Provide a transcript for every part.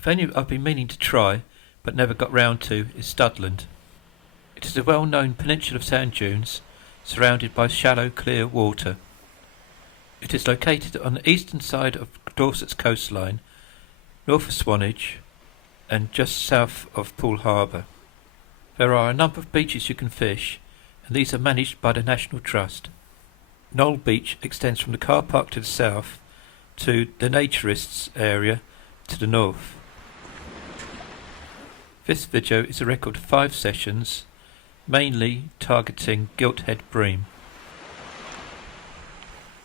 A venue I've been meaning to try, but never got round to, is Studland. It is a well-known peninsula of sand dunes, surrounded by shallow, clear water. It is located on the eastern side of Dorset's coastline, north of Swanage, and just south of Poole Harbour. There are a number of beaches you can fish, and these are managed by the National Trust. Knoll Beach extends from the car park to the south to the naturists area to the north. This video is a record of 5 sessions, mainly targeting gilthead bream.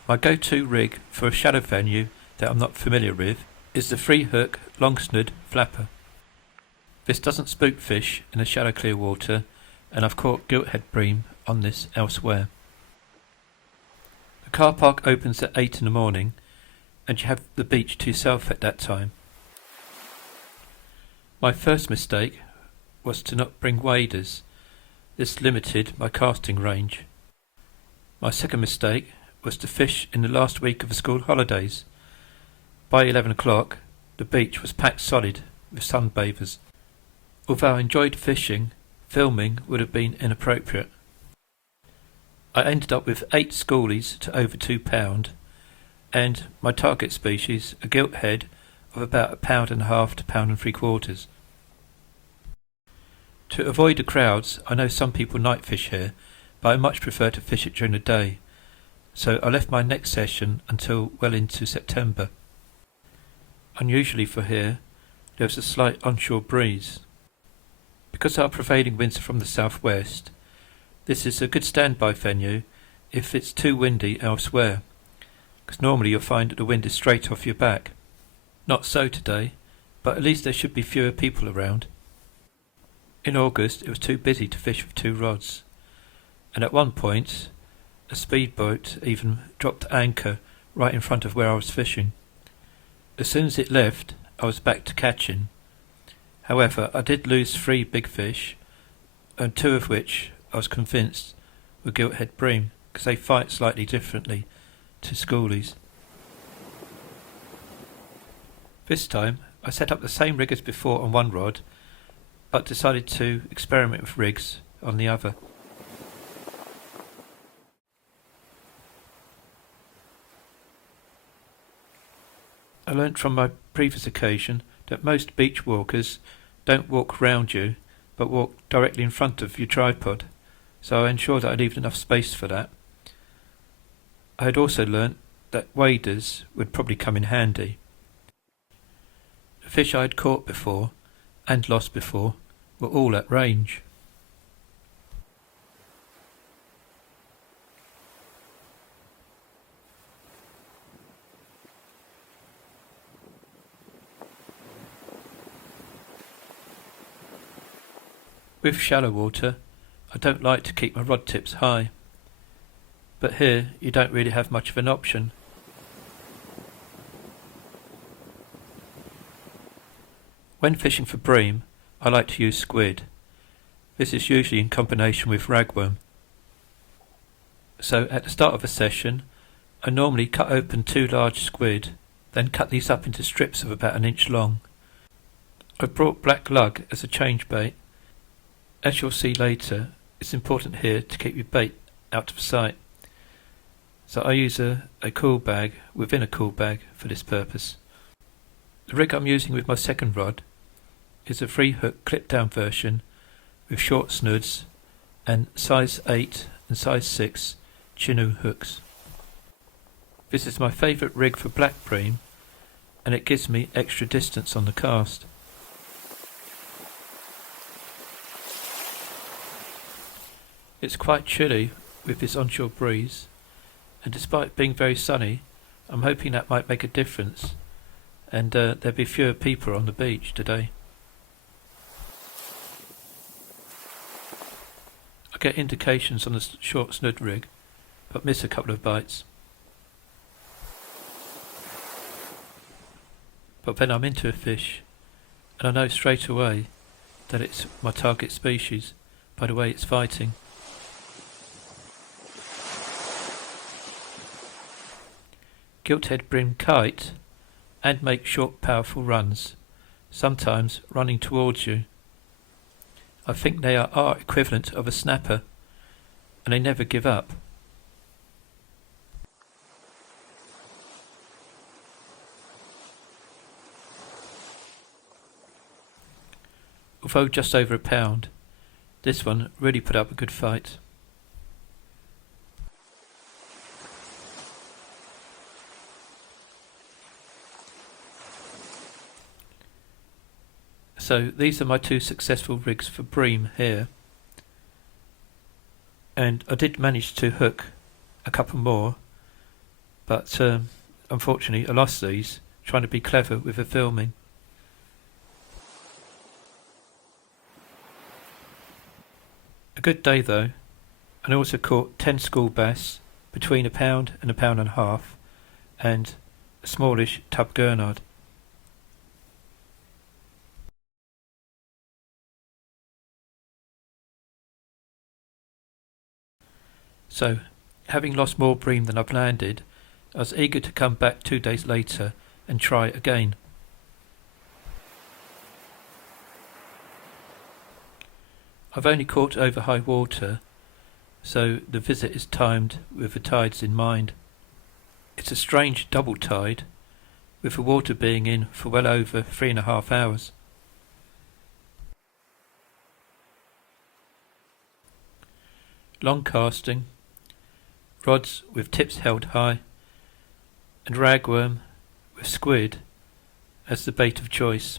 My go-to rig for a shallow venue that I'm not familiar with is the 3-hook long snood flapper. This doesn't spook fish in the shallow clear water, and I've caught gilthead bream on this elsewhere. The car park opens at 8 in the morning, and you have the beach to yourself at that time. My first mistake was to not bring waders. This limited my casting range. My second mistake was to fish in the last week of the school holidays. By 11 o'clock, the beach was packed solid with sunbathers. Although I enjoyed fishing, filming would have been inappropriate. I ended up with 8 schoolies to over £2, and my target species, a gilthead of about £1.5 to £1.75. To avoid the crowds, I know some people night fish here, but I much prefer to fish it during the day, so I left my next session until well into September. Unusually for here, there was a slight onshore breeze. Because our prevailing winds are from the southwest, this is a good standby venue if it's too windy elsewhere, because normally you'll find that the wind is straight off your back. Not so today, but at least there should be fewer people around. In August it was too busy to fish with 2 rods, and at one point a speedboat even dropped anchor right in front of where I was fishing. As soon as it left, I was back to catching. However, I did lose 3 big fish, and 2 of which I was convinced were gilthead bream, because they fight slightly differently to schoolies. This time I set up the same rig as before on one rod, but decided to experiment with rigs on the other. I learnt from my previous occasion that most beach walkers don't walk round you, but walk directly in front of your tripod, so I ensured that I leave enough space for that. I had also learnt that waders would probably come in handy. The fish I had caught before, and lost before, were all at range. With shallow water, I don't like to keep my rod tips high, but here you don't really have much of an option. When fishing for bream, I like to use squid. This is usually in combination with ragworm. So at the start of a session, I normally cut open 2 large squid, then cut these up into strips of about 1 inch long. I've brought black lug as a change bait. As you'll see later, it's important here to keep your bait out of sight. So I use a cool bag within a cool bag for this purpose. The rig I'm using with my second rod is a 3-hook clip down version with short snoods and size 8 and size 6 chinook hooks. This is my favourite rig for black bream, and it gives me extra distance on the cast. It's quite chilly with this onshore breeze, and despite being very sunny, I'm hoping that might make a difference, and there'll be fewer people on the beach today. I get indications on the short snood rig, but miss a couple of bites. But then I'm into a fish, and I know straight away that it's my target species by the way it's fighting. Gilthead bream kite and make short powerful runs, sometimes running towards you. I think they are our equivalent of a snapper, and they never give up. Although just over a pound, this one really put up a good fight. So these are my 2 successful rigs for bream here, and I did manage to hook a couple more, but unfortunately I lost these trying to be clever with the filming. A good day though, and I also caught 10 school bass between a pound and a pound and a half, and a smallish tub gurnard. So, having lost more bream than I've landed, I was eager to come back 2 days later and try again. I've only caught over high water, so the visit is timed with the tides in mind. It's a strange double tide, with the water being in for well over 3.5 hours. Long casting, rods with tips held high, and ragworm with squid as the bait of choice.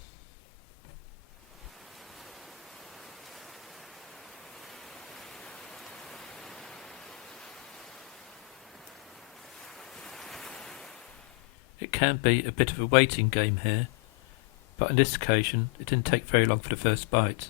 It can be a bit of a waiting game here, but on this occasion it didn't take very long for the first bite.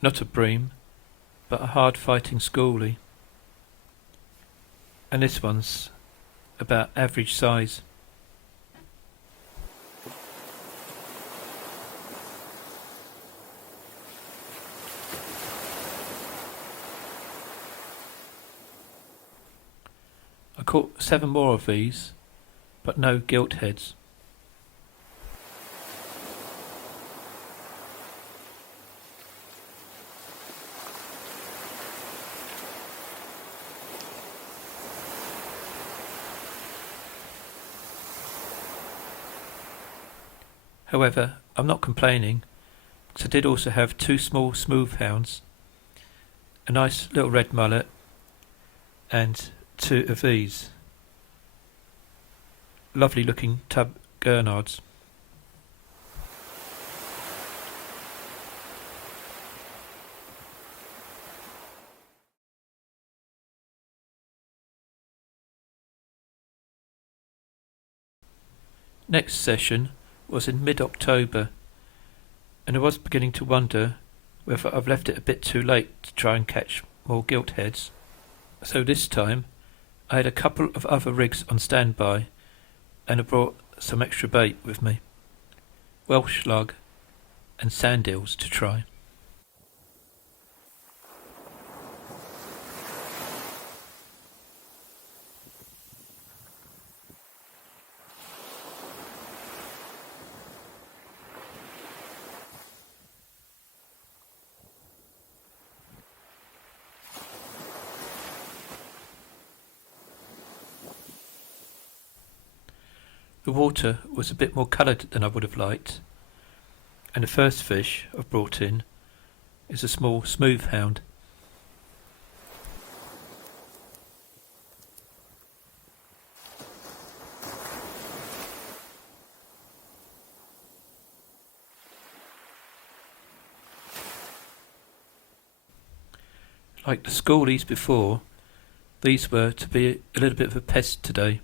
Not a bream, but a hard-fighting schoolie. And this one's about average size. I caught 7 more of these, but no giltheads. However, I'm not complaining, because I did also have 2 small smooth hounds, a nice little red mullet, and 2 of these lovely looking tub gurnards. Next session was in mid-October, and I was beginning to wonder whether I've left it a bit too late to try and catch more giltheads. So this time I had a couple of other rigs on standby, and I brought some extra bait with me, Welsh lug and sand eels to try. The water was a bit more coloured than I would have liked, and the first fish I've brought in is a small smooth hound. Like the schoolies before, these were to be a little bit of a pest today.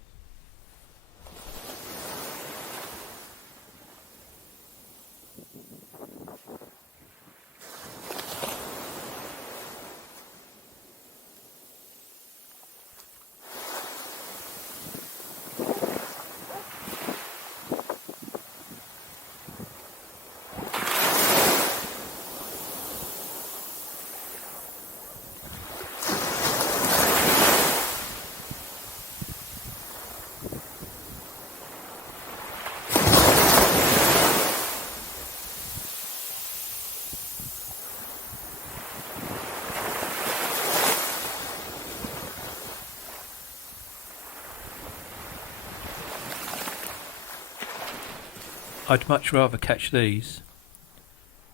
I'd much rather catch these,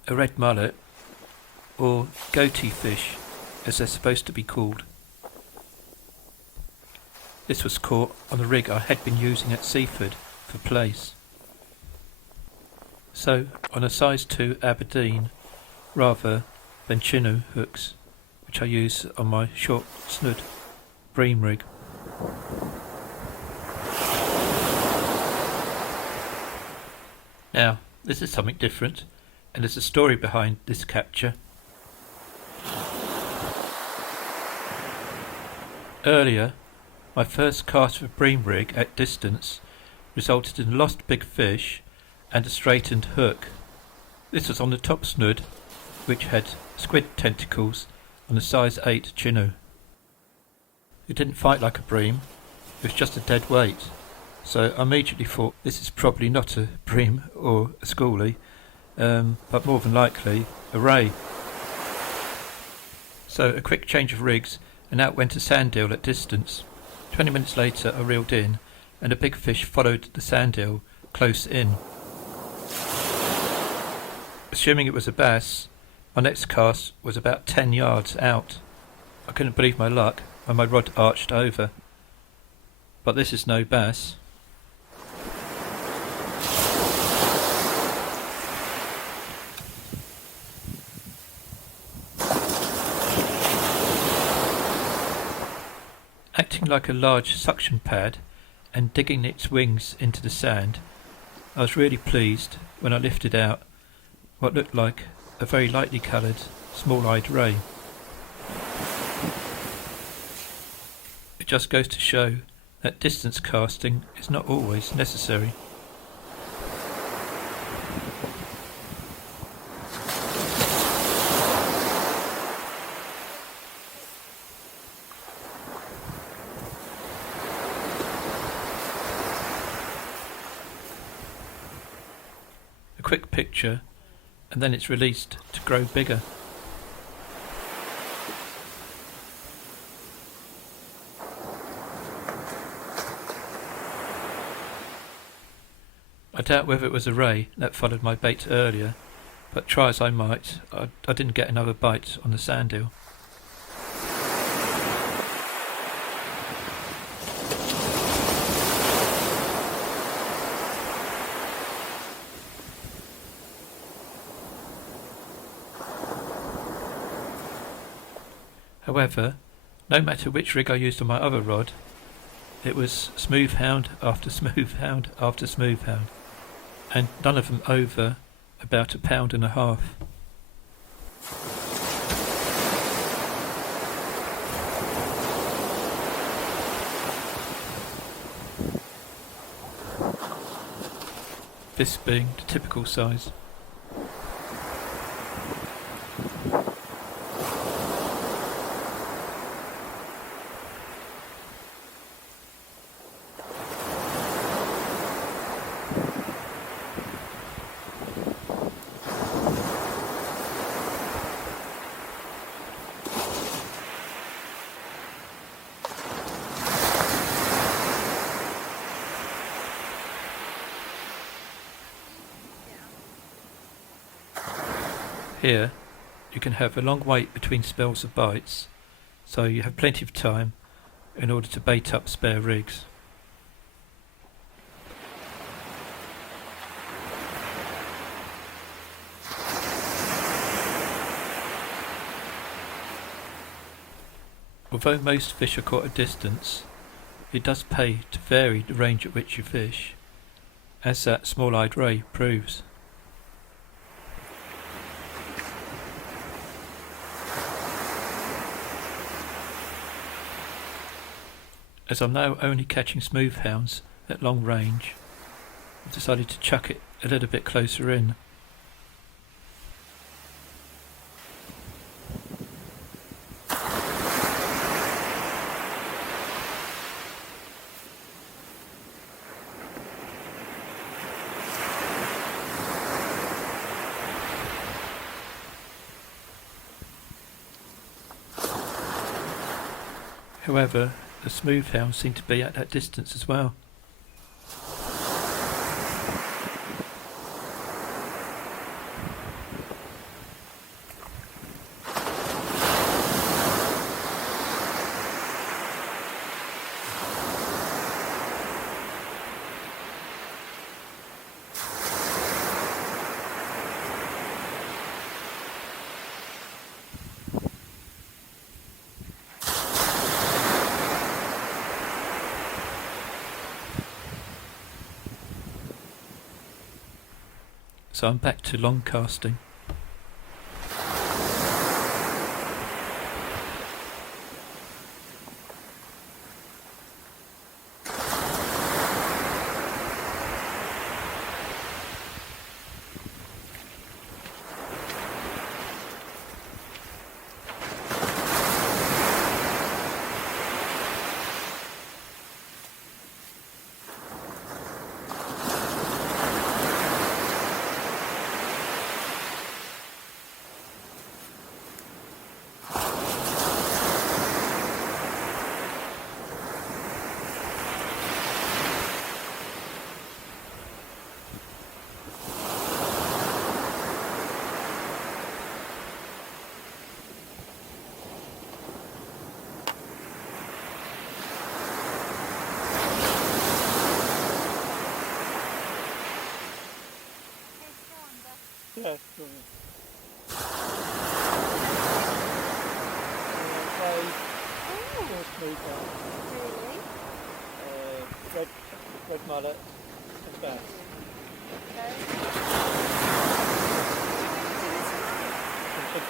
a red mullet, or goatee fish, as they're supposed to be called. This was caught on the rig I had been using at Seaford for place. So, on a size 2 Aberdeen, rather than chinook hooks, which I use on my short snood bream rig. Now, this is something different, and there's a story behind this capture. Earlier, my first cast of a bream rig at distance resulted in a lost big fish and a straightened hook. This was on the top snood, which had squid tentacles on a size 8 chinook. It didn't fight like a bream, it was just a dead weight, so I immediately thought this is probably not a bream or a schoolie, but more than likely a ray. So a quick change of rigs, and out went a sand eel at distance. 20 minutes later I reeled in, and a big fish followed the sand eel close in. Assuming it was a bass, my next cast was about 10 yards out. I couldn't believe my luck when my rod arched over. But this is no bass. Acting like a large suction pad and digging its wings into the sand, I was really pleased when I lifted out what looked like a very lightly coloured, small-eyed ray. It just goes to show that distance casting is not always necessary. A quick picture, and then it's released to grow bigger. I doubt whether it was a ray that followed my bait earlier, but try as I might, I didn't get another bite on the sand eel. However, no matter which rig I used on my other rod, it was smooth hound after smooth hound after smooth hound, and none of them over about 1.5 pounds. This being the typical size. Here, you can have a long wait between spells of bites, so you have plenty of time in order to bait up spare rigs. Although most fish are caught at distance, it does pay to vary the range at which you fish, as that small-eyed ray proves. As I'm now only catching smooth hounds at long range, I've decided to chuck it a little bit closer in. However, the smooth hounds seem to be at that distance as well. So I'm back to long casting. Yeah, sure. Really? Red mullet and bass. Okay.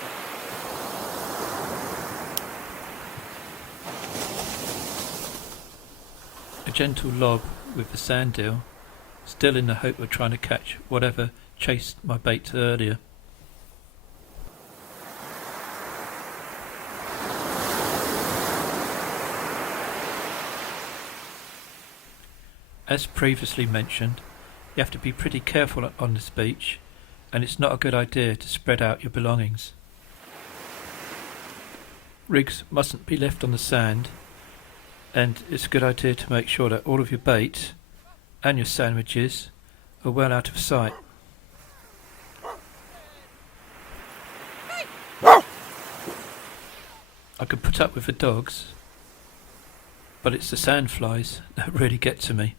A gentle lob with the sand eel, still in the hope of trying to catch whatever chased my bait earlier. As previously mentioned, you have to be pretty careful on this beach, and it's not a good idea to spread out your belongings. Rigs mustn't be left on the sand, and it's a good idea to make sure that all of your bait and your sandwiches are well out of sight. I could put up with the dogs, but it's the sandflies that really get to me.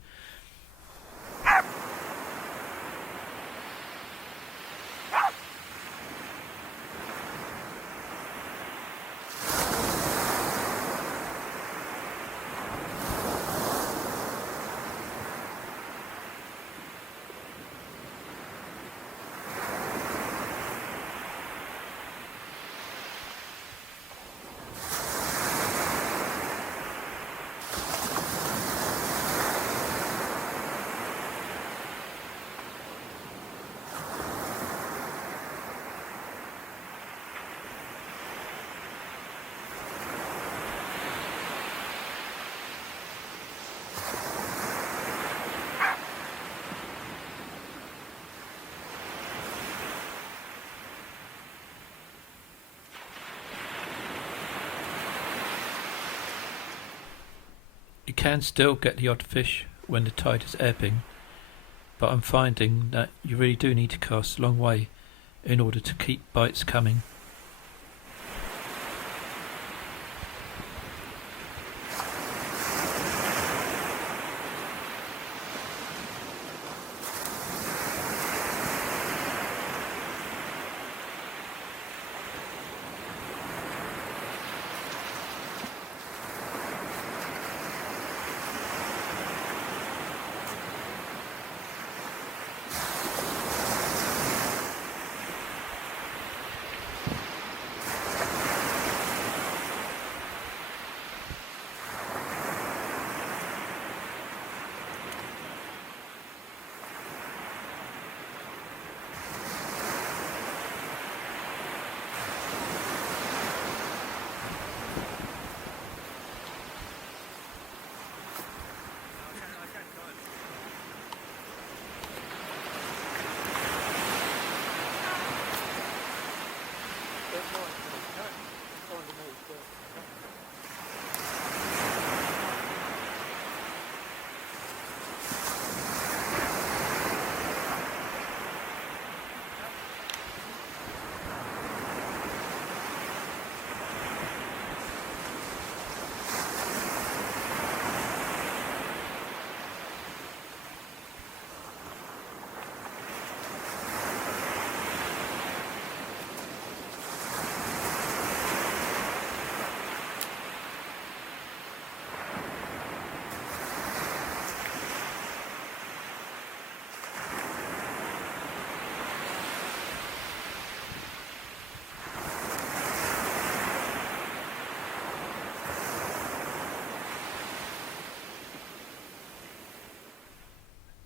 You can still get the odd fish when the tide is ebbing, but I'm finding that you really do need to cast a long way in order to keep bites coming.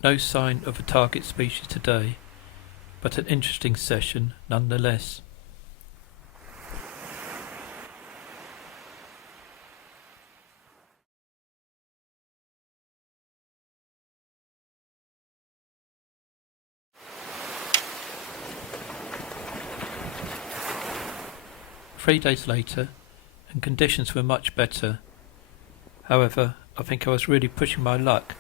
No sign of a target species today, but an interesting session nonetheless. Three days later, and conditions were much better. However, I think I was really pushing my luck,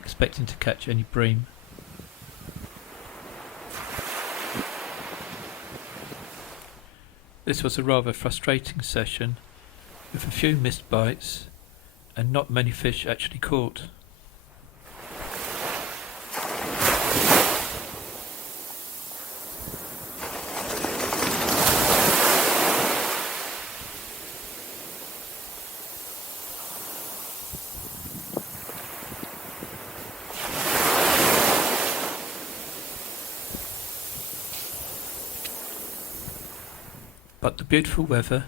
expecting to catch any bream. This was a rather frustrating session, with a few missed bites, and not many fish actually caught. But the beautiful weather,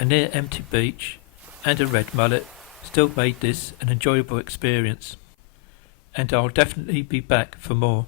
a near empty beach, and a red mullet still made this an enjoyable experience, and I'll definitely be back for more.